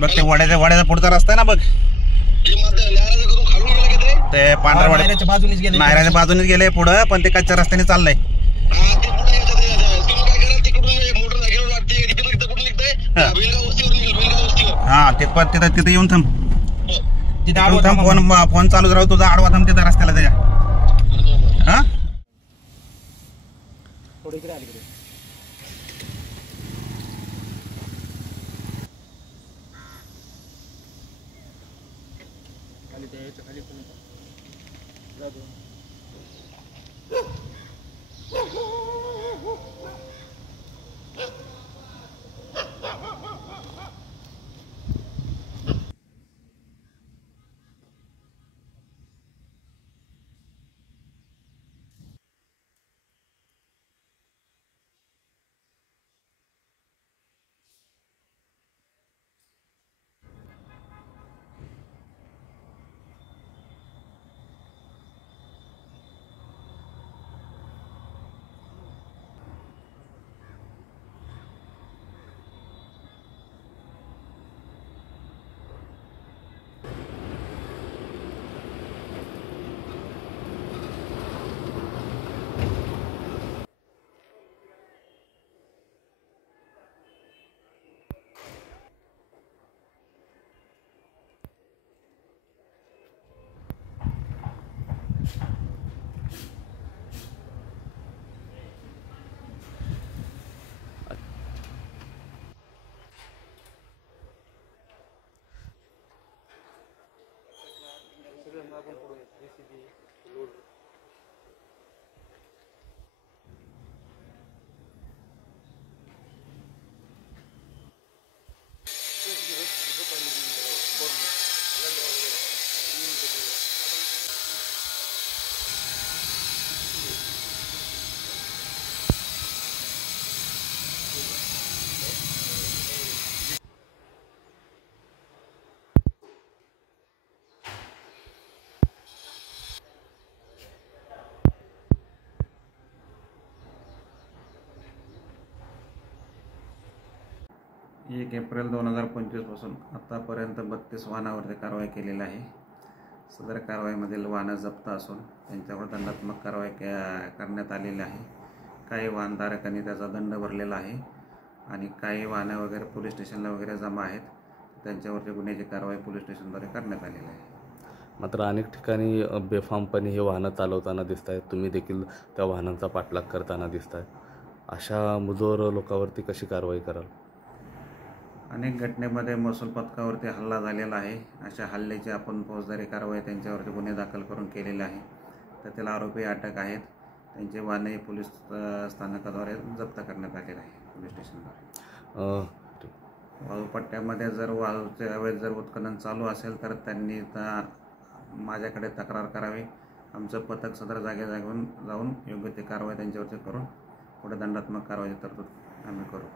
बघ ते वड्याचा पुढचा रस्ता आहे ना बघ, ते पांढऱ्या नायराच्या बाजूनेच गेले पुढं, पण ते कच्च्या रस्त्याने चाललंय. हा तिथे येऊन थांब, फोन चालूच राहू तुझा, आडवा थांब तिथं रस्त्याला त्याच्या. हा थोडी इकडे आली खाली द्यायचं, खाली एक एप्रिल 2025 पासून आतापर्यंत 32 वाहनावरती कारवाई केलेली आहे. सदर कारवाईमधील वाहनं जप्त असून त्यांच्यावर दंडात्मक कारवाई करण्यात आलेली आहे. काही वाहनधारकांनी त्याचा दंड भरलेला आहे आणि काही वाहनं वगैरे पोलीस स्टेशनला वगैरे जमा आहेत, त्यांच्यावरती गुन्ह्याची कारवाई पोलीस स्टेशनद्वारे करण्यात आलेली आहे. मात्र अनेक ठिकाणी बेफामपणे हे वाहनं चालवताना दिसत आहेत, तुम्ही देखील त्या वाहनांचा पाठलाग करताना दिसताय. अशा मुजोर लोकांवरती कशी कारवाई कराल? अनेक घटनेमध्ये महसूल पथकावरती हल्ला झालेला आहे. अशा हल्ल्याची आपण फौजदारी कारवाई त्यांच्यावरती गुन्हे दाखल करून केलेले आहे. त्यातील आरोपी अटक आहेत. त्यांचे वाहनही पोलीस स्थानकाद्वारे जप्त करण्यात आलेले आहे पोलीस स्टेशनद्वारे. वाळूपट्ट्यामध्ये जर वाळूचे अवैध जर उत्खनन चालू असेल तर त्यांनी माझ्याकडे तक्रार करावी. आमचं पथक सदर जागेवर जाऊन योग्य ती कारवाई त्यांच्यावरती करून पुढे दंडात्मक कारवाईची तरतूद आम्ही करू.